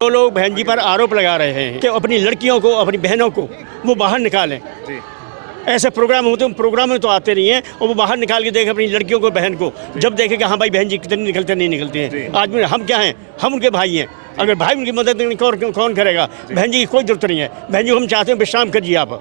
तो लोग बहन जी पर आरोप लगा रहे हैं कि अपनी लड़कियों को, अपनी बहनों को वो बाहर निकालें। ऐसे प्रोग्राम होते हैं, प्रोग्राम में तो आते नहीं हैं और वो बाहर निकाल के देखें अपनी लड़कियों को, बहन को, जब देखेगा हाँ भाई बहन जी कितनी निकलते नहीं निकलते हैं। आज हम क्या हैं, हम उनके भाई हैं। अगर भाई उनकी मदद कौन करेगा? बहन जी की कोई जरूरत नहीं है। बहन जी हम चाहते हैं विश्राम करिए आप,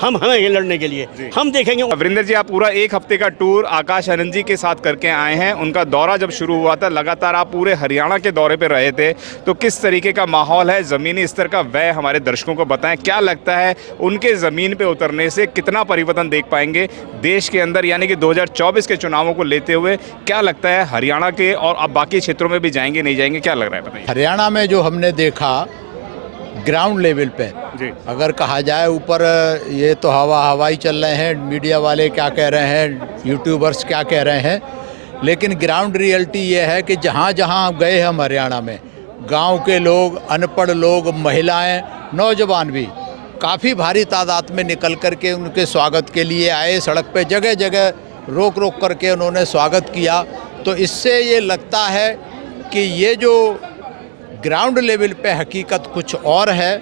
हम हैं ये लड़ने के लिए, हम देखेंगे। वीरेंद्र जी, आप पूरा एक हफ्ते का टूर आकाश आनंद जी के साथ करके आए हैं। उनका दौरा जब शुरू हुआ था, लगातार आप पूरे हरियाणा के दौरे पे रहे थे, तो किस तरीके का माहौल है, ज़मीनी स्तर का वह हमारे दर्शकों को बताएं। क्या लगता है उनके ज़मीन पे उतरने से कितना परिवर्तन देख पाएंगे देश के अंदर, यानी कि 2024 के चुनावों को लेते हुए? क्या लगता है हरियाणा के, और अब बाकी क्षेत्रों में भी जाएंगे नहीं जाएंगे, क्या लग रहा है बताइए। हरियाणा में जो हमने देखा ग्राउंड लेवल पे, अगर कहा जाए ऊपर ये तो हवाई चल रहे हैं, मीडिया वाले क्या कह रहे हैं, यूट्यूबर्स क्या कह रहे हैं, लेकिन ग्राउंड रियलिटी ये है कि जहाँ जहाँ गए हम हरियाणा में, गांव के लोग, अनपढ़ लोग, महिलाएं, नौजवान भी काफ़ी भारी तादाद में निकल कर के उनके स्वागत के लिए आए। सड़क पे जगह जगह रोक रोक करके उन्होंने स्वागत किया। तो इससे ये लगता है कि ये जो ग्राउंड लेवल पे हकीकत कुछ और है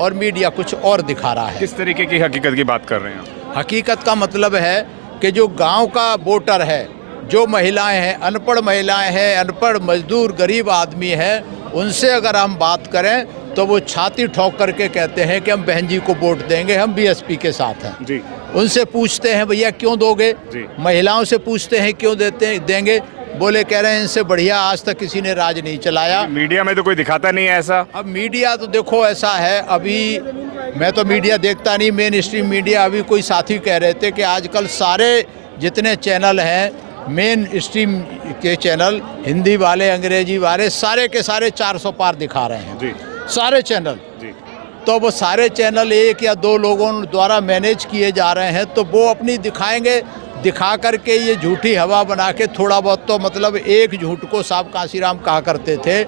और मीडिया कुछ और दिखा रहा है। किस तरीके की हकीकत की बात कर रहे हैं? हकीकत का मतलब है कि जो गांव का वोटर है, जो महिलाएं हैं, अनपढ़ महिलाएं हैं, अनपढ़ मजदूर गरीब आदमी हैं, उनसे अगर हम बात करें तो वो छाती ठोक करके कहते हैं कि हम बहन जी को वोट देंगे, हम बीएसपी के साथ हैं जी। उनसे पूछते हैं भैया क्यों दोगे, महिलाओं से पूछते हैं क्यों देंगे, बोले कह रहे हैं इनसे बढ़िया आज तक किसी ने राज नहीं चलाया। मीडिया में तो कोई दिखाता नहीं है ऐसा। अब मीडिया तो देखो ऐसा है, अभी मैं तो मीडिया देखता नहीं, मेन स्ट्रीम मीडिया, अभी कोई साथी कह रहे थे कि आजकल सारे जितने चैनल हैं, मेन स्ट्रीम के चैनल, हिंदी वाले, अंग्रेजी वाले, सारे के सारे 400 पार दिखा रहे हैं जी। सारे चैनल जी। तो वो सारे चैनल एक या दो लोगों द्वारा मैनेज किए जा रहे हैं, तो वो अपनी दिखाएंगे, दिखा करके ये झूठी हवा बना के थोड़ा बहुत, तो मतलब एक झूठ को साहब कांसीराम कहा करते थे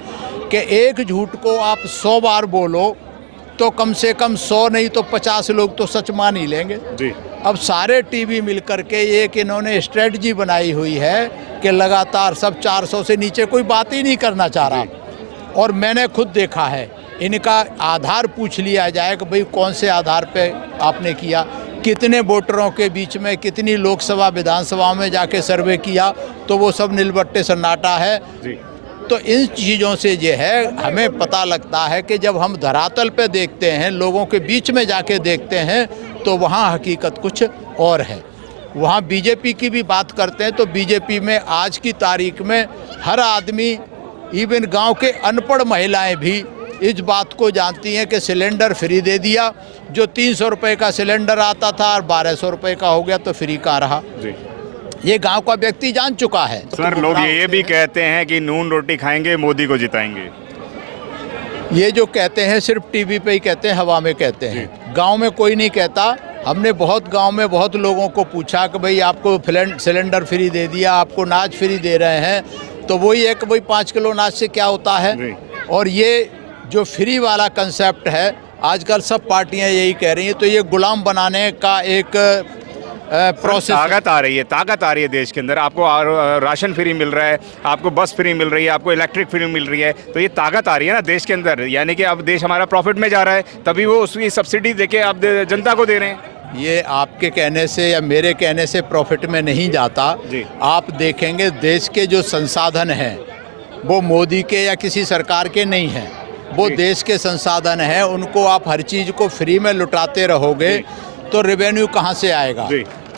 कि एक झूठ को आप 100 बार बोलो तो कम से कम 100 नहीं तो 50 लोग तो सच मान ही लेंगे जी। अब सारे टीवी मिल करके एक इन्होंने स्ट्रेटजी बनाई हुई है कि लगातार सब 400 से नीचे कोई बात ही नहीं करना चाह रहा। और मैंने खुद देखा है, इनका आधार पूछ लिया जाए कि भाई कौन से आधार पे आपने किया, कितने वोटरों के बीच में, कितनी लोकसभा विधानसभा में जाके सर्वे किया, तो वो सब नीलबट्टे सन्नाटा है जी। तो इन चीज़ों से ये है, हमें पता लगता है कि जब हम धरातल पे देखते हैं, लोगों के बीच में जाके देखते हैं, तो वहाँ हकीकत कुछ और है। वहाँ बीजेपी की भी बात करते हैं तो बीजेपी में आज की तारीख में हर आदमी, इवन गांव के अनपढ़ महिलाएं भी इस बात को जानती हैं कि सिलेंडर फ्री दे दिया। जो 300 रुपये का सिलेंडर आता था और 1200 रुपये का हो गया, तो फ्री कहाँ रहा जी। ये गांव का व्यक्ति जान चुका है। सर, लोग ये भी कहते हैं कि नून रोटी खाएंगे मोदी को जिताएंगे। ये जो कहते हैं सिर्फ टीवी पे ही कहते हैं, हवा में कहते हैं, गांव में कोई नहीं कहता। हमने बहुत गांव में बहुत लोगों को पूछा कि भाई आपको सिलेंडर फ्री दे दिया, आपको अनाज फ्री दे रहे हैं, तो वही है कि भाई 5 किलो अनाज से क्या होता है। और ये जो फ्री वाला कंसेप्ट है, आजकल सब पार्टियां यही कह रही हैं, तो ये गुलाम बनाने का एक प्रोसेस। ताकत आ रही है देश के अंदर। आपको राशन फ्री मिल रहा है, आपको बस फ्री मिल रही है, आपको इलेक्ट्रिक फ्री मिल रही है, तो ये ताकत आ रही है ना देश के अंदर, यानी कि अब देश हमारा प्रॉफिट में जा रहा है, तभी वो उसकी सब्सिडी देके आप जनता को दे रहे हैं। ये आपके कहने से या मेरे कहने से प्रॉफिट में नहीं जाता। आप देखेंगे देश के जो संसाधन हैं वो मोदी के या किसी सरकार के नहीं हैं, वो देश के संसाधन हैं। उनको आप हर चीज़ को फ्री में लुटाते रहोगे तो रेवेन्यू कहाँ से आएगा।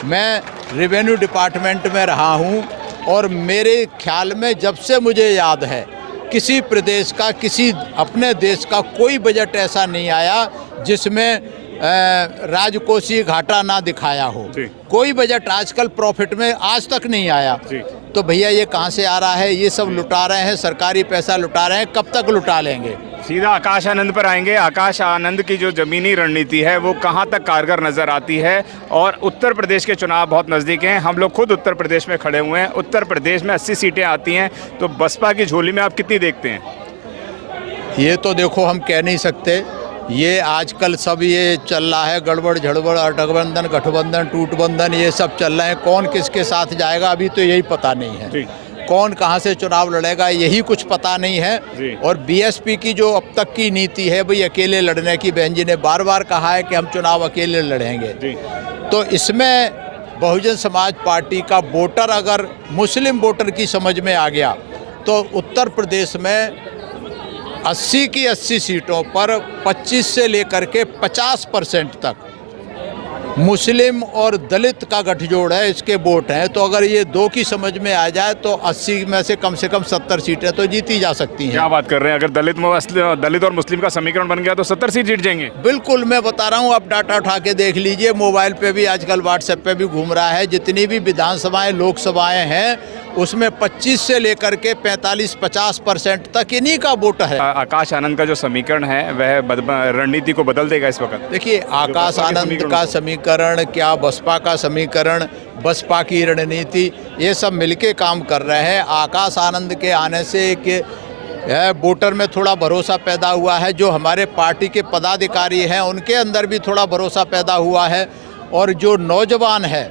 मैं रेवेन्यू डिपार्टमेंट में रहा हूँ और मेरे ख्याल में जब से मुझे याद है, किसी प्रदेश का, किसी अपने देश का कोई बजट ऐसा नहीं आया जिसमें राजकोषीय घाटा ना दिखाया हो। कोई बजट आजकल प्रॉफिट में आज तक नहीं आया। तो भैया ये कहाँ से आ रहा है? ये सब लुटा रहे हैं, सरकारी पैसा लुटा रहे हैं, कब तक लुटा लेंगे? सीधा आकाश आनंद पर आएंगे। आकाश आनंद की जो ज़मीनी रणनीति है वो कहाँ तक कारगर नज़र आती है? और उत्तर प्रदेश के चुनाव बहुत नज़दीक हैं, हम लोग खुद उत्तर प्रदेश में खड़े हुए हैं। उत्तर प्रदेश में 80 सीटें आती हैं, तो बसपा की झोली में आप कितनी देखते हैं? ये तो देखो हम कह नहीं सकते। ये आजकल सब ये चल रहा है, गड़बड़ झड़बड़, गठबंधन, टूटबंधन, ये सब चल रहे हैं। कौन किसके साथ जाएगा अभी तो यही पता नहीं है। कौन कहाँ से चुनाव लड़ेगा यही कुछ पता नहीं जी। है। और बीएसपी की जो अब तक की नीति है भाई अकेले लड़ने की, बहन जी ने बार बार कहा है कि हम चुनाव अकेले लड़ेंगे। तो इसमें बहुजन समाज पार्टी का वोटर अगर मुस्लिम वोटर की समझ में आ गया तो उत्तर प्रदेश में 80 की 80 सीटों पर 25 से लेकर के 50% तक मुस्लिम और दलित का गठजोड़ है, इसके वोट हैं। तो अगर ये दो की समझ में आ जाए तो 80 में से कम 70 सीटें तो जीती जा सकती हैं। क्या बात कर रहे हैं, अगर दलित और मुस्लिम का समीकरण बन गया तो 70 सीट जीत जाएंगे। बिल्कुल, मैं बता रहा हूँ, आप डाटा उठा के देख लीजिए, मोबाइल पे भी आजकल व्हाट्सएप पे भी घूम रहा है। जितनी भी विधानसभाएं लोकसभाएं हैं उसमें 25 से लेकर के 45-50% तक इन्हीं का वोट है। आकाश आनंद का जो समीकरण है वह रणनीति को बदल देगा इस वक्त। देखिए, आकाश आनंद का समीकरण क्या, बसपा का समीकरण, बसपा की रणनीति, ये सब मिलके काम कर रहे हैं। आकाश आनंद के आने से एक वोटर में थोड़ा भरोसा पैदा हुआ है। जो हमारे पार्टी के पदाधिकारी हैं उनके अंदर भी थोड़ा भरोसा पैदा हुआ है। और जो नौजवान है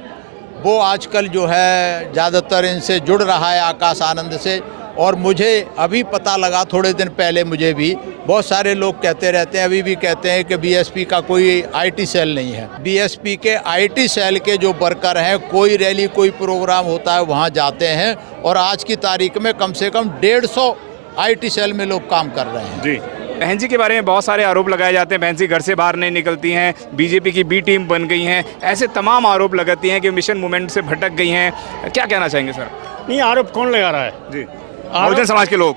वो आजकल जो है ज़्यादातर इनसे जुड़ रहा है, आकाश आनंद से। और मुझे अभी पता लगा, थोड़े दिन पहले मुझे भी बहुत सारे लोग कहते रहते हैं, अभी भी कहते हैं कि बीएसपी का कोई आईटी सेल नहीं है। बीएसपी के आईटी सेल के जो वर्कर हैं, कोई रैली कोई प्रोग्राम होता है वहाँ जाते हैं। और आज की तारीख में कम से कम 150 आईटी सेल में लोग काम कर रहे हैं। जी, बहन जी के बारे में बहुत सारे आरोप लगाए जाते हैं। बहन जी घर से बाहर नहीं निकलती हैं, बीजेपी की बी टीम बन गई हैं, ऐसे तमाम आरोप लगाती हैं कि मिशन मूवमेंट से भटक गई हैं। क्या कहना चाहेंगे सर? नहीं, आरोप कौन लगा रहा है? जी, बहुजन समाज के लोग।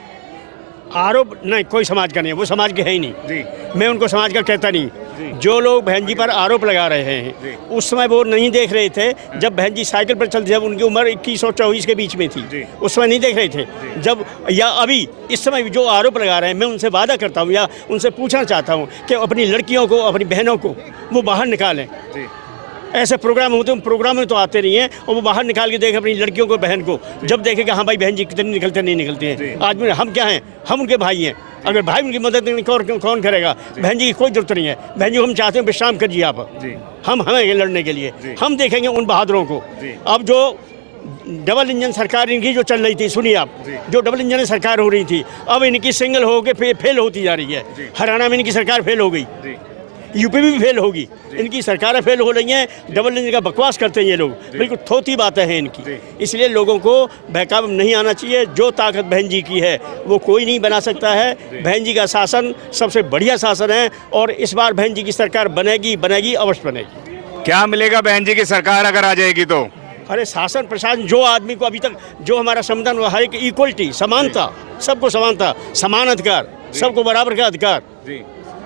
आरोप नहीं, कोई समाज का नहीं है, वो समाज के है ही नहीं जी। मैं उनको समाज का कहता नहीं। जो लोग बहन जी पर आरोप लगा रहे हैं उस समय वो नहीं देख रहे थे जब बहन जी साइकिल पर चलती, जब उनकी उम्र 21 और 24 के बीच में थी, उस समय नहीं देख रहे थे। जब या अभी इस समय जो आरोप लगा रहे हैं, मैं उनसे वादा करता हूँ या उनसे पूछना चाहता हूँ कि अपनी लड़कियों को, अपनी बहनों को वो बाहर निकालें। ऐसे प्रोग्राम होते हैं, प्रोग्राम में तो आते नहीं हैं, और वो बाहर निकाल के देखें अपनी लड़कियों को, बहन को, जब देखें कि हाँ भाई बहन जी कितनी निकलते नहीं निकलते हैं। आज में हम क्या हैं, हम उनके भाई हैं। अगर भाई उनकी मदद कौन करेगा? बहन जी की कोई जरूरत नहीं है। बहन जी को हम चाहते हैं विश्राम करिए आप, हम हमें लड़ने के लिए हम देखेंगे उन बहादुरों को। अब जो डबल इंजन सरकार इनकी जो चल रही थी, सुनिए आप, जो डबल इंजन सरकार हो रही थी, अब इनकी सिंगल होकर फेल होती जा रही है। हरियाणा में इनकी सरकार फेल हो गई, यूपी भी फेल होगी, इनकी सरकारें फेल हो रही हैं। डबल इंजन का बकवास करते हैं ये लोग, बिल्कुल थोती बातें हैं इनकी। इसलिए लोगों को बहकाव नहीं आना चाहिए। जो ताकत बहन जी की है वो कोई नहीं बना सकता है। बहन जी का शासन सबसे बढ़िया शासन है और इस बार बहन जी की सरकार बनेगी, अवश्य बनेगी। क्या मिलेगा बहन जी की सरकार अगर आ जाएगी तो? अरे शासन प्रशासन, जो आदमी को अभी तक जो हमारा संविधान, हर एक इक्वलिटी, समानता, सबको समानता, समान अधिकार, सबको बराबर का अधिकार,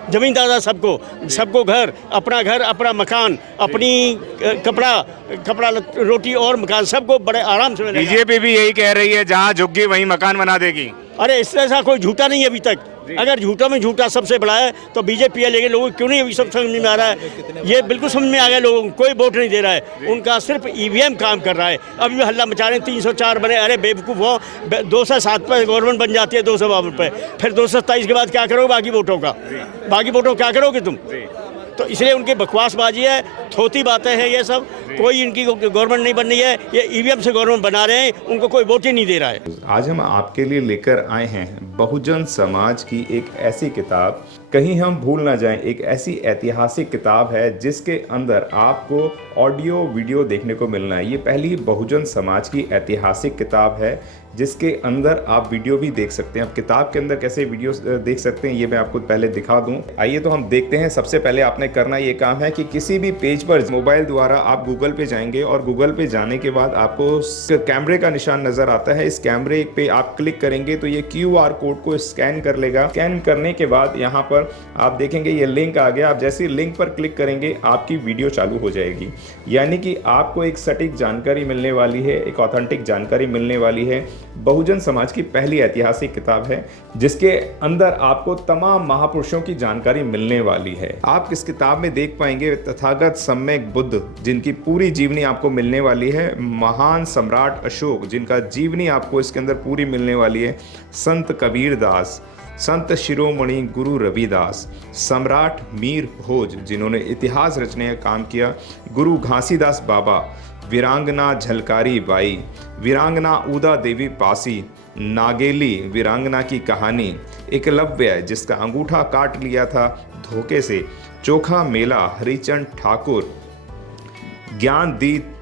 जमींदार सबको घर, अपना मकान, अपनी कपड़ा रोटी और मकान, सबको बड़े आराम से मिलेगा। बीजेपी भी यही कह रही है, जहां झुकगी वहीं मकान बना देगी। अरे इस तरह से कोई झूठा नहीं है अभी तक। अगर झूठा में झूठा सबसे बड़ा है तो बीजेपी है, लेकिन लोगों को क्यों नहीं अभी सब समझ में आ रहा है? ये बिल्कुल समझ में आ गया लोगों को, कोई वोट नहीं दे रहा है, उनका सिर्फ ईवीएम काम कर रहा है। अभी भी हल्ला मचा रहे हैं, 304 बने। अरे बेवकूफ़ हो, 207 पर गवर्नमेंट बन जाती है, 252 पे, फिर 227 के बाद क्या करोगे बाकी वोटों का? क्या करोगे तुम? तो इसलिए उनकी बकवासबाजी है, थोती बातें हैं ये सब। कोई इनकी गवर्नमेंट नहीं बन रही है, ये ईवीएम से गवर्नमेंट बना रहे हैं, उनको कोई वोट ही नहीं दे रहा है। आज हम आपके लिए लेकर आए हैं बहुजन समाज की एक ऐसी किताब, कहीं हम भूल ना जाएं, एक ऐसी ऐतिहासिक किताब है जिसके अंदर आपको ऑडियो वीडियो देखने को मिलना है। ये पहली बहुजन समाज की ऐतिहासिक किताब है जिसके अंदर आप वीडियो भी देख सकते हैं। अब किताब के अंदर कैसे वीडियो देख सकते हैं ये मैं आपको पहले दिखा दूं। आइए तो हम देखते हैं। सबसे पहले आपने करना ये काम है कि किसी भी पेज पर मोबाइल द्वारा आप गूगल पे जाएंगे और गूगल पे जाने के बाद आपको कैमरे का निशान नजर आता है। इस कैमरे पे आप क्लिक करेंगे तो ये QR कोड को स्कैन कर लेगा। स्कैन करने के बाद यहाँ पर आप देखेंगे ये लिंक आ गया। आप जैसे लिंक पर क्लिक करेंगे आपकी वीडियो चालू हो जाएगी, यानी कि आपको एक सटीक जानकारी मिलने वाली है, एक ऑथेंटिक जानकारी मिलने वाली है। बहुजन समाज की पहली ऐतिहासिक किताब है जिसके अंदर आपको तमाम महापुरुषों की जानकारी मिलने वाली है। आप इस किताब में देख पाएंगे तथागत सम्यक बुद्ध जिनकी पूरी जीवनी आपको मिलने वाली है, महान सम्राट अशोक जिनका जीवनी आपको इसके अंदर पूरी मिलने वाली है, संत कबीर दास, संत शिरोमणि गुरु रविदास, सम्राट मीर भोज जिन्होंने इतिहास रचने का काम किया, गुरु घासीदास बाबा, वीरांगना झलकारी बाई, वीरांगना उदा देवी पासी, नागेली वीरांगना की कहानी, एकलव्य जिसका अंगूठा काट लिया था धोखे से, चोखा मेला हरिचंद ठाकुर, ज्ञानदीप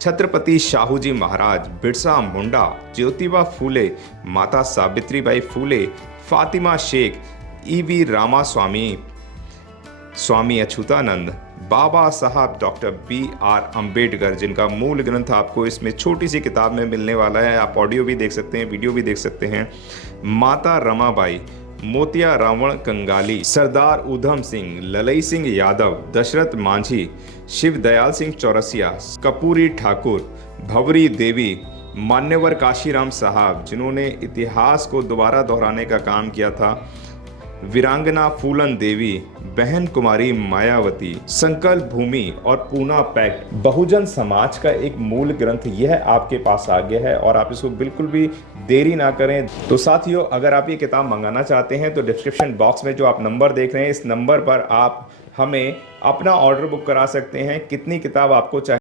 छत्रपति शाहूजी महाराज, बिरसा मुंडा, ज्योतिबा फूले, माता सावित्रीबाई फूले, फातिमा शेख, ईवी रामास्वामी, स्वामी अच्युतानंद, बाबा साहब डॉक्टर BR अंबेडकर, जिनका मूल ग्रंथ आपको इसमें छोटी सी किताब में मिलने वाला है। आप ऑडियो भी देख सकते हैं, वीडियो भी देख सकते हैं। माता रमाबाई, मोतिया रावण कंगाली, सरदार उधम सिंह, ललई सिंह यादव, दशरथ मांझी, शिव दयाल सिंह चौरसिया, कपूरी ठाकुर, भवरी देवी, मान्यवर काशीराम साहब, जिन्होंने इतिहास को दोबारा दोहराने का काम किया था, वीरांगना फूलन देवी, बहन कुमारी मायावती, संकल्प भूमि और पूना पैक्ट, बहुजन समाज का एक मूल ग्रंथ यह आपके पास आ गया है और आप इसको बिल्कुल भी देरी ना करें। तो साथियों, अगर आप ये किताब मंगाना चाहते हैं तो डिस्क्रिप्शन बॉक्स में जो आप नंबर देख रहे हैं, इस नंबर पर आप हमें अपना ऑर्डर बुक करा सकते हैं। कितनी किताब आपको चाहिए